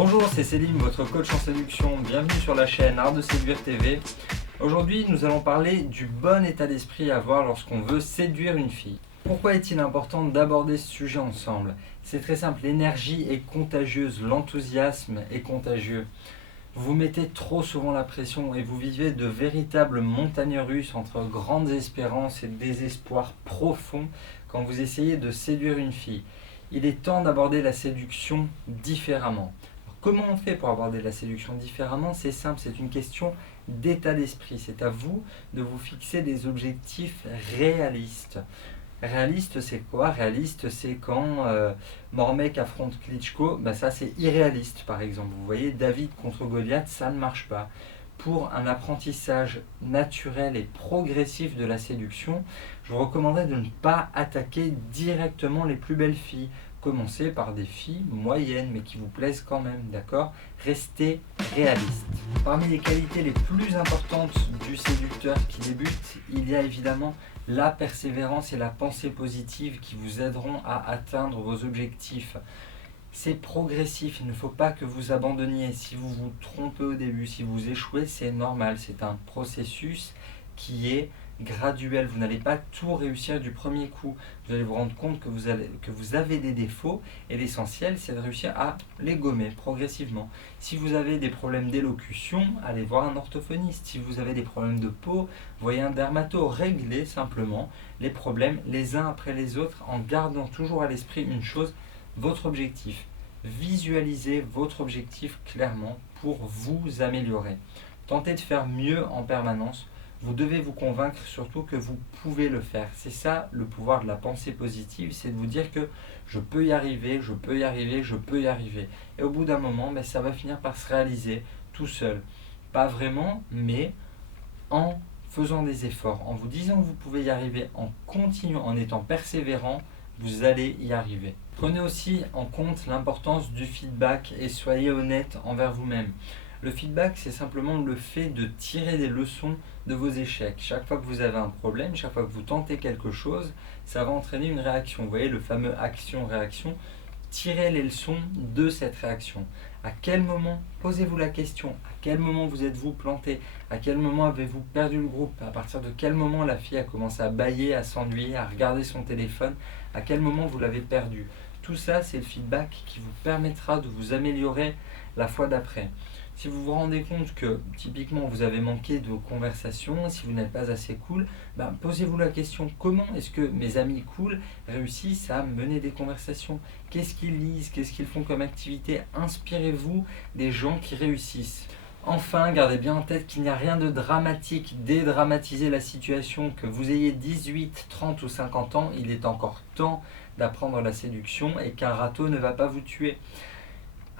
Bonjour, c'est Céline, votre coach en séduction. Bienvenue sur la chaîne Art de Séduire TV. Aujourd'hui, nous allons parler du bon état d'esprit à avoir lorsqu'on veut séduire une fille. Pourquoi est-il important d'aborder ce sujet ensemble? C'est très simple, l'énergie est contagieuse, l'enthousiasme est contagieux. Vous mettez trop souvent la pression et vous vivez de véritables montagnes russes entre grandes espérances et désespoir profond quand vous essayez de séduire une fille. Il est temps d'aborder la séduction différemment. Comment on fait pour aborder la séduction différemment? C'est simple, c'est une question d'état d'esprit. C'est à vous de vous fixer des objectifs réalistes. Réaliste, c'est quoi? Réaliste, c'est quand Mormec affronte Klitschko, ça c'est irréaliste par exemple. Vous voyez, David contre Goliath, ça ne marche pas. Pour un apprentissage naturel et progressif de la séduction, je vous recommanderais de ne pas attaquer directement les plus belles filles. Commencez par des filles moyennes mais qui vous plaisent quand même, d'accord? Restez réaliste. Parmi les qualités les plus importantes du séducteur qui débute, il y a évidemment la persévérance et la pensée positive qui vous aideront à atteindre vos objectifs. C'est progressif, il ne faut pas que vous abandonniez. Si vous vous trompez au début, si vous échouez, c'est normal. C'est un processus qui est graduel. Vous n'allez pas tout réussir du premier coup. Vous allez vous rendre compte que vous avez des défauts et l'essentiel, c'est de réussir à les gommer progressivement. Si vous avez des problèmes d'élocution, allez voir un orthophoniste. Si vous avez des problèmes de peau, voyez un dermato. Réglez simplement les problèmes les uns après les autres en gardant toujours à l'esprit une chose, votre objectif. Visualisez votre objectif clairement pour vous améliorer. Tentez de faire mieux en permanence. Vous devez vous convaincre surtout que vous pouvez le faire. C'est ça le pouvoir de la pensée positive, c'est de vous dire que je peux y arriver, je peux y arriver, je peux y arriver. Et au bout d'un moment, ça va finir par se réaliser tout seul. Pas vraiment, mais en faisant des efforts, en vous disant que vous pouvez y arriver, en continuant, en étant persévérant, vous allez y arriver. Prenez aussi en compte l'importance du feedback et soyez honnête envers vous-même. Le feedback, c'est simplement le fait de tirer des leçons de vos échecs. Chaque fois que vous avez un problème, chaque fois que vous tentez quelque chose, ça va entraîner une réaction. Vous voyez le fameux action-réaction. Tirez les leçons de cette réaction. À quel moment, posez-vous la question, à quel moment vous êtes-vous planté? À quel moment avez-vous perdu le groupe? À partir de quel moment la fille a commencé à bâiller, à s'ennuyer, à regarder son téléphone? À quel moment vous l'avez perdu? Tout ça, c'est le feedback qui vous permettra de vous améliorer la fois d'après. Si vous vous rendez compte que typiquement vous avez manqué de conversation, si vous n'êtes pas assez cool, posez-vous la question, comment est-ce que mes amis cool réussissent à mener des conversations? Qu'est-ce qu'ils lisent? Qu'est-ce qu'ils font comme activité? Inspirez-vous des gens qui réussissent. Enfin, gardez bien en tête qu'il n'y a rien de dramatique. Dédramatisez la situation, que vous ayez 18, 30 ou 50 ans, il est encore temps d'apprendre la séduction et qu'un râteau ne va pas vous tuer.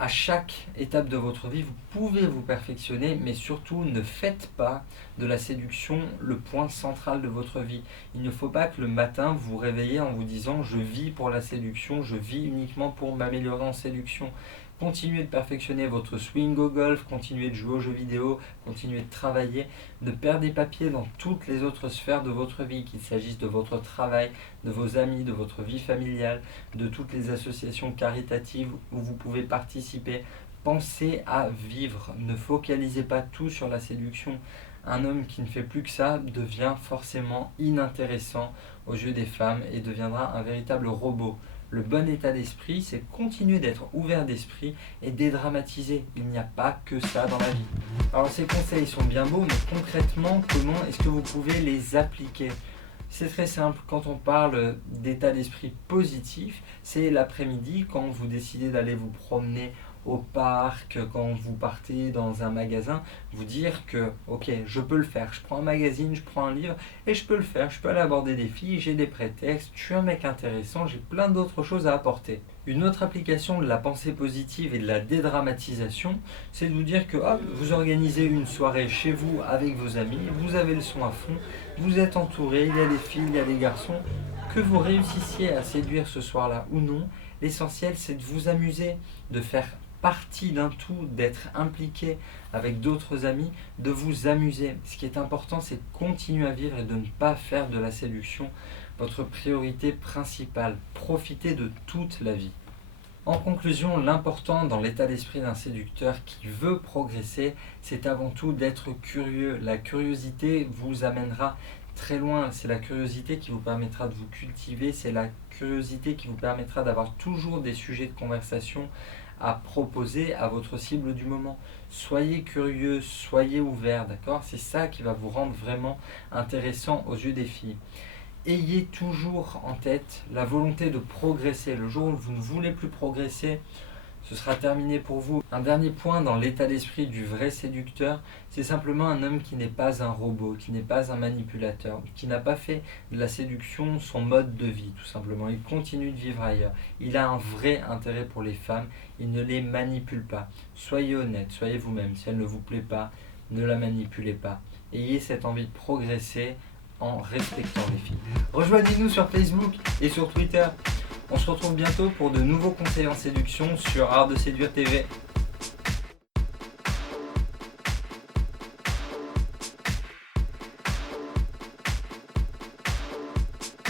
À chaque étape de votre vie, vous pouvez vous perfectionner, mais surtout ne faites pas de la séduction le point central de votre vie. Il ne faut pas que le matin vous vous réveillez en vous disant « je vis pour la séduction, je vis uniquement pour m'améliorer en séduction ». Continuez de perfectionner votre swing au golf, continuez de jouer aux jeux vidéo, continuez de travailler, de perdre des papiers dans toutes les autres sphères de votre vie, qu'il s'agisse de votre travail, de vos amis, de votre vie familiale, de toutes les associations caritatives où vous pouvez participer. Pensez à vivre, ne focalisez pas tout sur la séduction. Un homme qui ne fait plus que ça devient forcément inintéressant aux yeux des femmes et deviendra un véritable robot. Le bon état d'esprit, c'est continuer d'être ouvert d'esprit et dédramatiser. Il n'y a pas que ça dans la vie. Alors ces conseils sont bien beaux, mais concrètement, comment est-ce que vous pouvez les appliquer? C'est très simple, quand on parle d'état d'esprit positif, c'est l'après-midi quand vous décidez d'aller vous promener au parc, quand vous partez dans un magasin, vous dire que ok, je peux le faire, je prends un magazine, je prends un livre et je peux le faire, je peux aller aborder des filles, j'ai des prétextes, je suis un mec intéressant, j'ai plein d'autres choses à apporter. Une autre application de la pensée positive et de la dédramatisation, c'est de vous dire que hop, vous organisez une soirée chez vous avec vos amis, vous avez le son à fond, vous êtes entouré, il y a des filles, il y a des garçons, que vous réussissiez à séduire ce soir-là ou non, l'essentiel c'est de vous amuser, de faire partie d'un tout, d'être impliqué avec d'autres amis, de vous amuser. Ce qui est important, c'est de continuer à vivre et de ne pas faire de la séduction votre priorité principale. Profitez de toute la vie. En conclusion, l'important dans l'état d'esprit d'un séducteur qui veut progresser, c'est avant tout d'être curieux. La curiosité vous amènera très loin, c'est la curiosité qui vous permettra de vous cultiver, c'est la curiosité qui vous permettra d'avoir toujours des sujets de conversation à proposer à votre cible du moment. Soyez curieux, soyez ouvert, d'accord? C'est ça qui va vous rendre vraiment intéressant aux yeux des filles. Ayez toujours en tête la volonté de progresser. Le jour où vous ne voulez plus progresser, ce sera terminé pour vous. Un dernier point dans l'état d'esprit du vrai séducteur, c'est simplement un homme qui n'est pas un robot, qui n'est pas un manipulateur, qui n'a pas fait de la séduction son mode de vie, tout simplement. Il continue de vivre ailleurs. Il a un vrai intérêt pour les femmes, il ne les manipule pas. Soyez honnête, soyez vous-même. Si elle ne vous plaît pas, ne la manipulez pas. Ayez cette envie de progresser en respectant les filles. Rejoignez-nous sur Facebook et sur Twitter. On se retrouve bientôt pour de nouveaux conseils en séduction sur Art de Séduire TV.